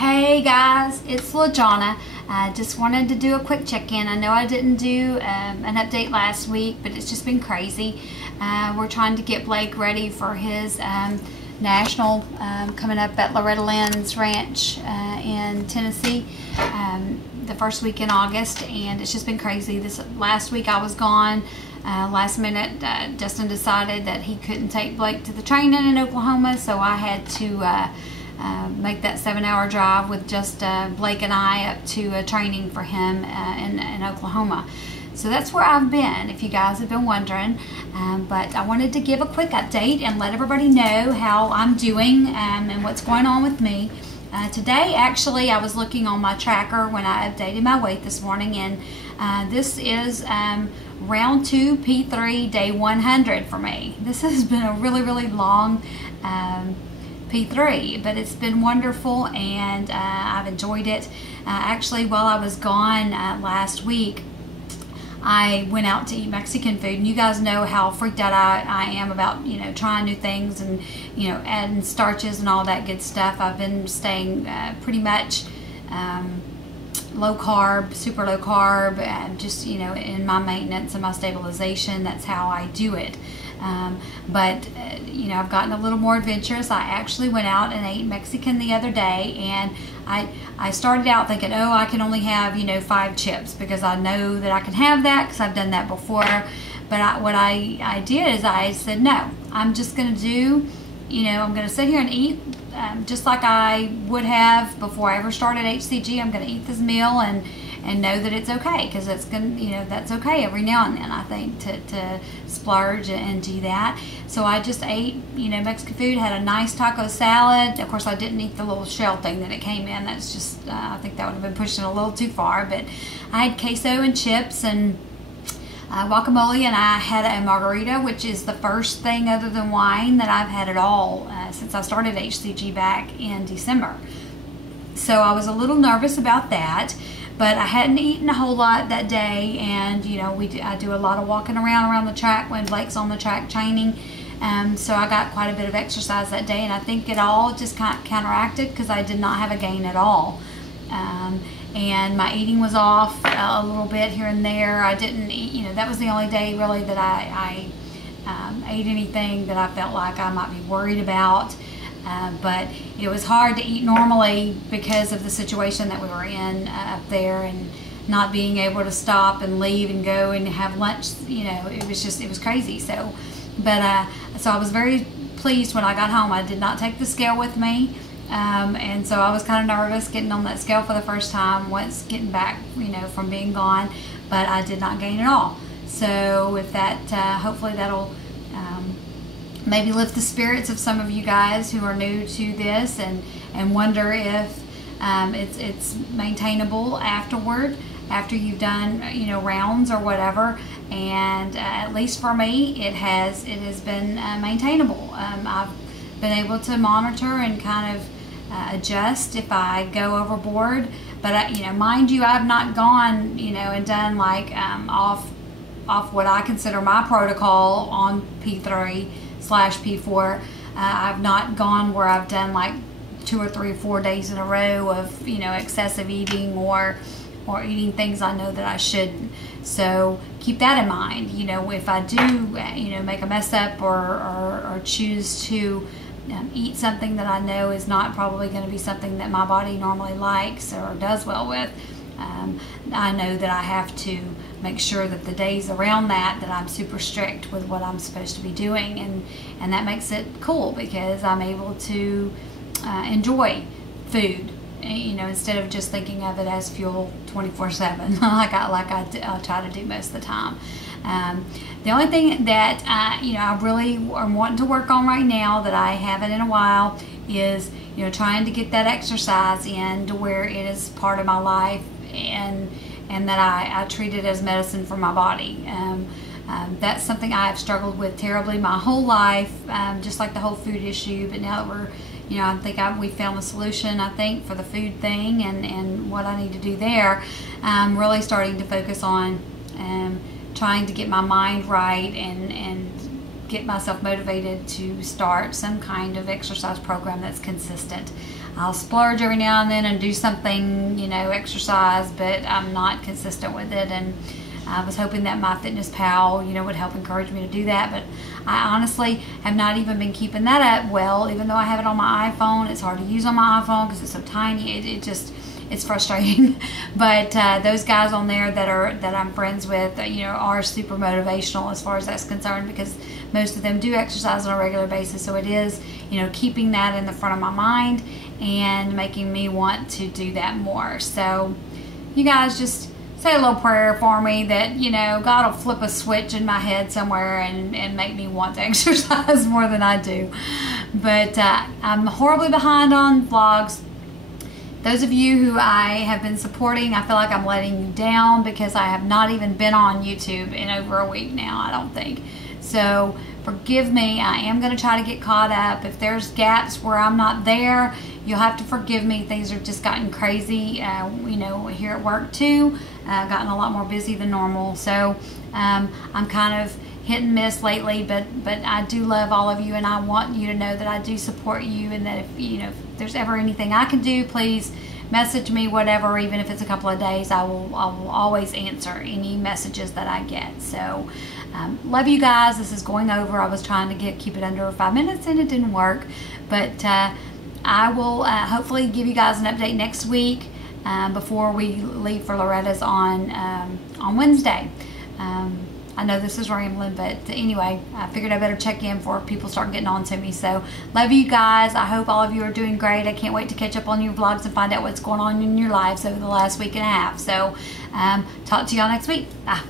Hey guys, it's LaJonna. I just wanted to do a quick check-in. I know I didn't do an update last week, but it's just been crazy. We're trying to get Blake ready for his national coming up at Loretta Lynn's Ranch in Tennessee the first week in August, and it's just been crazy. This last week I was gone. Last minute, Justin decided that he couldn't take Blake to the training in Oklahoma, so I had to make that 7-hour drive with just Blake and I up to a training for him in Oklahoma. So that's where I've been, if you guys have been wondering. But I wanted to give a quick update and let everybody know how I'm doing and what's going on with me. Today, actually, I was looking on my tracker when I updated my weight this morning, and this is round 2, P3, day 100 for me. This has been a really long P3, but it's been wonderful, and I've enjoyed it. Actually, while I was gone last week, I went out to eat Mexican food, and you guys know how freaked out I am about, trying new things and, adding starches and all that good stuff. I've been staying pretty much low carb, super low carb, and just, in my maintenance and my stabilization. That's how I do it. But I've gotten a little more adventurous. I actually went out and ate Mexican the other day, and I started out thinking, oh, I can only have 5 chips, because I know that I can have that because I've done that before. But what I did is I said, no, I'm just going to do, I'm going to sit here and eat just like I would have before I ever started HCG. I'm going to eat this meal and know that it's okay, because it's going to, that's okay every now and then, I think, to splurge and do that. So I just ate, Mexican food, had a nice taco salad. Of course, I didn't eat the little shell thing that it came in. That's just, I think that would have been pushing it a little too far. But I had queso and chips and guacamole, and I had a margarita, which is the first thing other than wine that I've had at all since I started HCG back in December. So I was a little nervous about that. But I hadn't eaten a whole lot that day, and I do a lot of walking around the track when Blake's on the track training. So I got quite a bit of exercise that day, and I think it all just kind of counteracted because I did not have a gain at all. And my eating was off a little bit here and there. I didn't eat, that was the only day really that I ate anything that I felt like I might be worried about. But it was hard to eat normally because of the situation that we were in up there, and not being able to stop and leave and go and have lunch. It was crazy. So, so I was very pleased when I got home. I did not take the scale with me, and so I was kind of nervous getting on that scale for the first time once getting back, from being gone. But I did not gain at all. So with that, hopefully that'll maybe lift the spirits of some of you guys who are new to this and wonder if it's maintainable after you've done rounds or whatever. And at least for me, it has been maintainable. I've been able to monitor and kind of adjust if I go overboard. But mind you, I've not gone and done like off what I consider my protocol on P3/P4. I've not gone where I've done like 2 or 3 or 4 days in a row of excessive eating or eating things I know that I shouldn't. So keep that in mind. If I do make a mess up or choose to eat something that I know is not probably going to be something that my body normally likes or does well with, I know that I have to make sure that the days around that I'm super strict with what I'm supposed to be doing, and that makes it cool because I'm able to enjoy food, instead of just thinking of it as fuel 24/7 like I try to do most of the time. The only thing that I really am wanting to work on right now that I haven't in a while is trying to get that exercise in to where it is part of my life, and that I treat it as medicine for my body. That's something I have struggled with terribly my whole life, just like the whole food issue. But now that we're, I think we found the solution, I think, for the food thing and what I need to do there. I'm really starting to focus on trying to get my mind right and get myself motivated to start some kind of exercise program that's consistent. I'll splurge every now and then and do something, you know, exercise, but I'm not consistent with it. And I was hoping that MyFitnessPal, you know, would help encourage me to do that, but I honestly have not even been keeping that up well. Even though I have it on my iPhone, it's hard to use on my iPhone because it's so tiny. It's frustrating. But those guys on there that I'm friends with, you know, are super motivational as far as that's concerned, because most of them do exercise on a regular basis. So it is, you know, keeping that in the front of my mind and making me want to do that more. So you guys just say a little prayer for me that, you know, God will flip a switch in my head somewhere and make me want to exercise more than I do. But I'm horribly behind on vlogs. Those of you who I have been supporting, I feel like I'm letting you down because I have not even been on YouTube in over a week now, I don't think. So forgive me. I am going to try to get caught up. If there's gaps where I'm not there, you'll have to forgive me. Things have just gotten crazy, you know, here at work too. Gotten a lot more busy than normal. So I'm kind of hit and miss lately, but I do love all of you, and I want you to know that I do support you, and that if, you know, if there's ever anything I can do, please message me, whatever, even if it's a couple of days. I will always answer any messages that I get. So love you guys. This is going over. I was trying to keep it under 5 minutes and it didn't work, but I will hopefully give you guys an update next week before we leave for Loretta's on Wednesday. I know this is rambling, but anyway, I figured I better check in before people start getting on to me. So love you guys. I hope all of you are doing great. I can't wait to catch up on your vlogs and find out what's going on in your lives over the last week and a half. So talk to y'all next week. Bye.